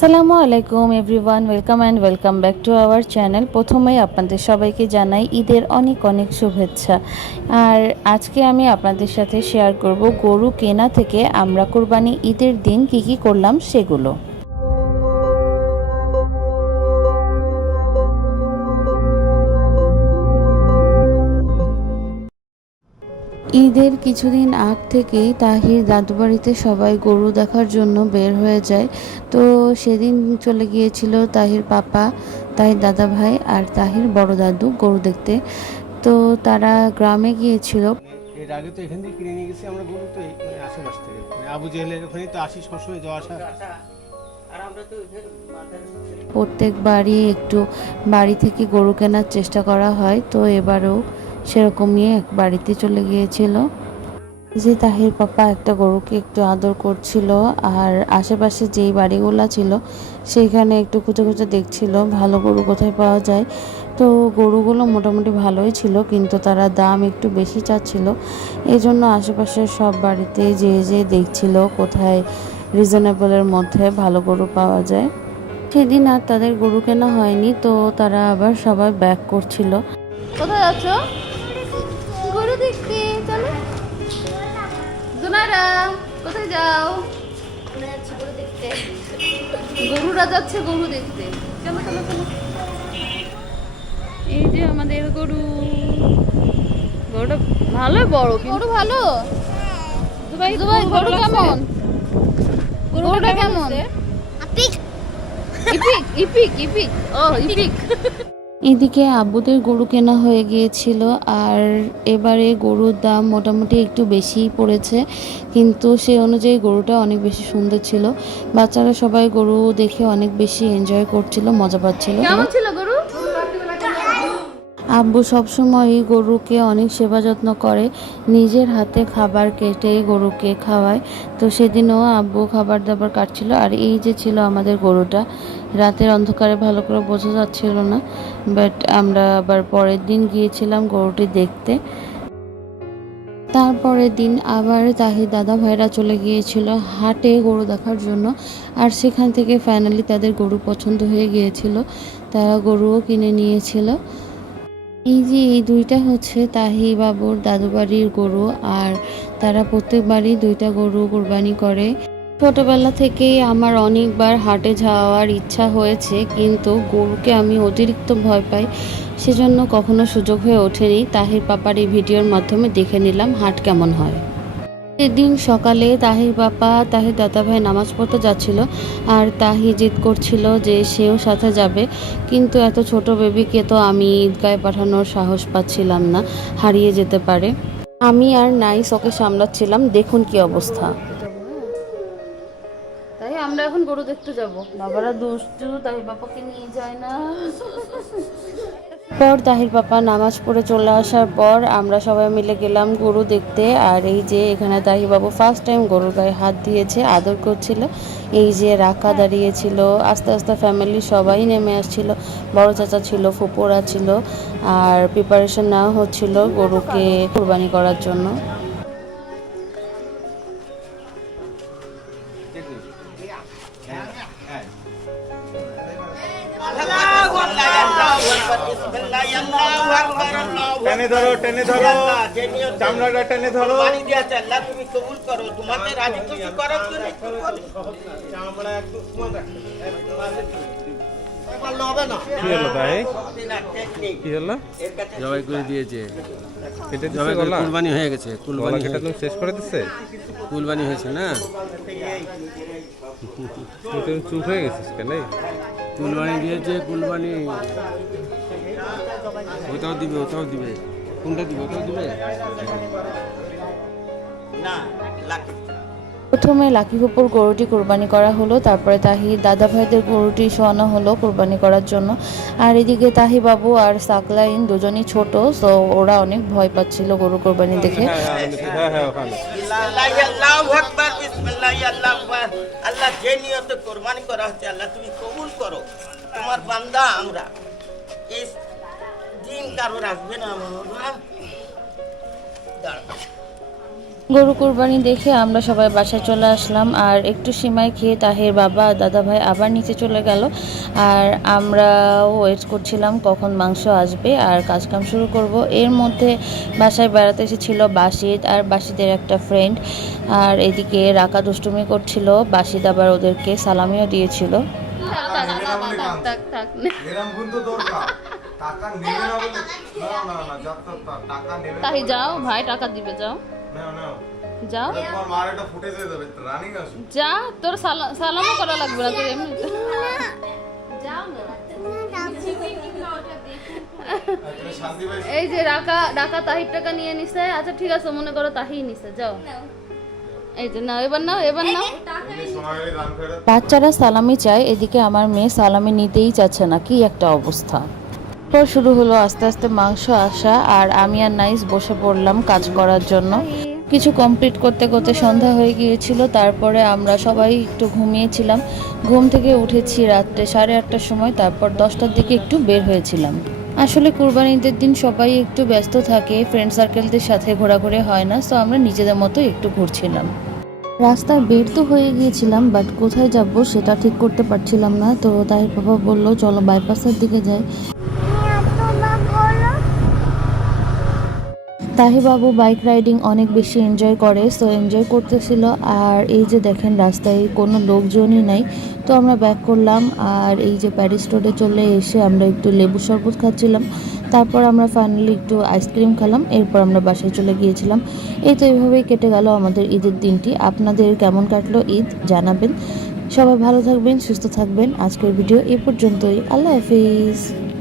আসসালামু আলাইকুম everyone, welcome back to our channel. প্রথমেই আপনাদের সবাইকে জানাই ঈদের অনেক অনেক শুভেচ্ছা। আর আজকে আমি আপনাদের সাথে শেয়ার করব গরু কেনা থেকে আমরা কোরবানি ঈদের দিন কি করলাম সেগুলো। ঈদের কিছুদিন আগ থেকেই তাহির দাদু বাড়িতে সবাই গরু দেখার জন্য বের হয়ে যায়। তো সেদিন চলে গিয়েছিল তাহির পাপা, তাহির দাদা ভাই আর তাহির বড় দাদু গরু দেখতে। তো তারা গ্রামে গিয়েছিল। এর আগে তো এখান থেকে কিনে নিয়ে গেছি আমরা গরু, তো আশেপাশ থেকে আবু জেহেলের ওখানে তো আসি, সবসময় যাওয়া আসা। প্রত্যেকবারই একটু বাড়ি থেকে গরু কেনার চেষ্টা করা হয়, তো এবারেও সেরকমই এক বাড়িতে চলে গিয়েছিল। যে তাহির পাপা একটা গরুকে একটু আদর করছিল, আর আশেপাশে যেই বাড়িগুলো ছিল সেইখানে একটু খুঁজে খুঁজে দেখছিল ভালো গরু কোথায় পাওয়া যায়। তো গরুগুলো মোটামুটি ভালোই ছিল, কিন্তু তারা দাম একটু বেশি চাচ্ছিল। এই জন্য আশেপাশের সব বাড়িতে যে দেখছিল কোথায় রিজনেবলের মধ্যে ভালো গরু পাওয়া যায়। সেদিন আর তাদের গরু কেনা হয়নি, তো তারা আবার সবাই ব্যাক করছিল। কোথায় যাচ্ছ? গরু দেখতে। চলো জোনারা, কোথায় যাও? গরু দেখতে। গরুরা যাচ্ছে গরু দেখতে। চলো চলো চলো। এই যে আমাদের গরু। গরুটা ভালো বড়। গরু ভালো। দুবাই দুবাই গরু কেমন? গরুটা কেমন? ইপিক ইপিক ইপিক ও ইপিক। এদিকে আব্বুদের গরু কেনা হয়ে গিয়েছিল, আর এবারে গরুর দাম মোটামুটি একটু বেশিই পড়েছে, কিন্তু সেই অনুযায়ী গরুটা অনেক বেশি সুন্দর ছিল। বাচ্চারা সবাই গরু দেখে অনেক বেশি এনজয় করছিল, মজা পাচ্ছিল। কেমন ছিল গরু? আব্বু সবসময় গরুকে অনেক সেবা যত্ন করে, নিজের হাতে খাবার কেটে গরুকে খাওয়ায়। তো সেদিনও আব্বু খাবার দাবার কাটছিল। আর এই যে ছিল আমাদের গরুটা, রাতের অন্ধকারে ভালো করে বোঝা যাচ্ছিল না, বাট আমরা আবার পরের দিন গিয়েছিলাম গরুটি দেখতে। তারপরের দিন আবার তাহির দাদা ভাইরা চলে গিয়েছিল হাটে গরু দেখার জন্য, আর সেখান থেকে ফাইনালি তাদের গরু পছন্দ হয়ে গিয়েছিল, তারা গরুও কিনে নিয়েছিল। এই যে এই দুইটা হচ্ছে তাহি বাবুর দাদু বাড়ির গরু, আর তারা প্রত্যেকবারই দুইটা গরু কোরবানি করে। ছোটবেলা থেকেই আমার অনেকবার হাটে যাওয়ার ইচ্ছা হয়েছে, কিন্তু গরুকে আমি অতিরিক্ত ভয় পাই, সেজন্য কখনো সুযোগ হয়ে ওঠেনি। তাহির পাপার এই ভিডিওর মাধ্যমে দেখে নিলাম হাট কেমন হয়। সেদিন সকালে তাহির পাপা তাহির দাদা ভাই নামাজ পড়তে যাচ্ছিল, আর তাহি জিদ করছিল যে সেও সাথে যাবে, কিন্তু এত ছোট বেবিকে তো আমি ঈদগায় পাঠানোর সাহস পাচ্ছিলাম না, হারিয়ে যেতে পারে। আমি আর নাইস ওকে সামলাচ্ছিলাম, দেখুন কি অবস্থা। তাই আমরা এখন গরু দেখতে যাব। বাবারা দুষ্টু, তাহির পাপাকে নিয়ে যায় না। পর তাহির পাপা নামাজ পড়ে চলে আসার পর আমরা সবাই মিলে গেলাম গরু দেখতে। আর এই যে এখানে তাহির বাবু ফার্স্ট টাইম গরুর গায়ে হাত দিয়েছে, আদর করছিল। এই যে রাখা দাঁড়িয়েছিল, আস্তে আস্তে ফ্যামিলির সবাই নেমে আসছিল, বড় চাচা ছিল, ফুপুরা ছিল, আর প্রিপারেশন নেওয়া হচ্ছিল গরুকে কোরবানি করার জন্য। টেনে ধরো, টেনে ধরো, চামড়াটা টেনে ধরো। তুমি কবুল করো, তোমাদের রাজি খুশি করার জন্য চামড়া একদম সমান রাখো। কি হলো ভাই? কি হলো? জবাই করে দিয়েছে, কেটে জবাই দিছে করে গলা? কুরবানি হয়ে গেছে, কুরবানি গলা কেটে তুমি শেষ করে দিচ্ছে? কুরবানি হয়েছে না, তুই চুপ হয়ে গেছিস কেন? কুরবানি দিয়েছে, কুরবানি ওটাও দিবে, ওটাও দিবে, কোনটা দিবে? ওটাও দিবে। না লাকি প্রথমে লাকি ফুপুর গরুটি কোরবানি করা হলো, তারপরে তাহির দাদা ভাইদের গরুটি শোয়ানো হলো কোরবানি করার জন্য। আর এদিকে তাহি বাবু আর সাকলাইন দুজনই ছোট, তো ওরা অনেক ভয় পাচ্ছিল গরু কোরবানি দেখে। হ্যাঁ ওখানে। আল্লাহু আকবার, বিসমিল্লাহ, আল্লাহু আকবার। আল্লাহ যে নিয়তে কুরবানি করা হচ্ছে আল্লাহ তুমি কবুল করো, তোমার বান্দা আমরা। এই দিন কারো রাখবে না বাবা। গরু কুরবানি দেখে আমরা সবাই বাসায় চলে আসলাম, আর একটু সিমাই খেয়ে তাহের বাবা আর দাদা ভাই আবার নিচে চলে গেল। আর আমরাও ওয়েট করছিলাম কখন মাংস আসবে আর কাজকাম শুরু করব। এর মধ্যে বাসায় বেড়াতে এসেছিল বাসিদ আর বাসিদের একটা ফ্রেন্ড, আর এদিকে রাকা দুষ্টুমি করছিল। বাসিদ আবার ওদেরকে সালামিও দিয়েছিল। তাই যাও ভাই, টাকা দিবে, যাও যাও যা, তোর সালামও করা লাগবে না তোর এমনি। এই যে ডাকা তাহির টাকা নিয়ে নিছে। আচ্ছা ঠিক আছে, মনে করো তাহি নিছে, যাও। এই যে নাও, এবার নাও, এবার নাও। বাচ্চারা সালামি চায়, এদিকে আমার মেয়ে সালামি নিতেই চাচ্ছে না, কি একটা অবস্থা। পর শুরু হলো আস্তে আস্তে মাংস আসা, আর আমি আর নাইস বসে পড়লাম কাজ করার জন্য। কিছু কমপ্লিট করতে করতে সন্ধ্যা হয়ে গিয়েছিল। তারপরে আমরা সবাই একটু ঘুমিয়েছিলাম। ঘুম থেকে উঠেছি রাত্রে 8:30টার সময়, তারপর 10টার দিকে একটু বের হয়েছিলাম। আসলে কুরবানিদের দিন সবাই একটু ব্যস্ত থাকে, ফ্রেন্ড সার্কেলদের সাথে ঘোরাঘুরি হয় না, সো আমরা নিজেদের মতো একটু ঘুরছিলাম। রাস্তায় বের তো হয়ে গিয়েছিলাম, বাট কোথায় যাব সেটা ঠিক করতে পারছিলাম না। তো তাই বাবা বলল চলো বাইপাসের দিকে যাই। তাহি বাবু বাইক রাইডিং অনেক বেশি এনজয় করে, সো এনজয় করতেছিল। আর এই যে দেখেন রাস্তায় কোনো লোকজনই নাই। তো আমরা ব্যাক করলাম, আর এই যে প্যারিস রোডে চলে এসে আমরা একটু লেবু শরবত খাচ্ছিলাম। তারপর আমরা ফাইনালি একটু আইসক্রিম খেলাম, এরপর আমরা বাসায় চলে গিয়েছিলাম। এই তো এইভাবেই কেটে গেল আমাদের ঈদের দিনটি। আপনাদের কেমন কাটলো ঈদ জানাবেন। সবাই ভালো থাকবেন, সুস্থ থাকবেন। আজকের ভিডিও এ পর্যন্তই। আল্লাহ হাফিজ।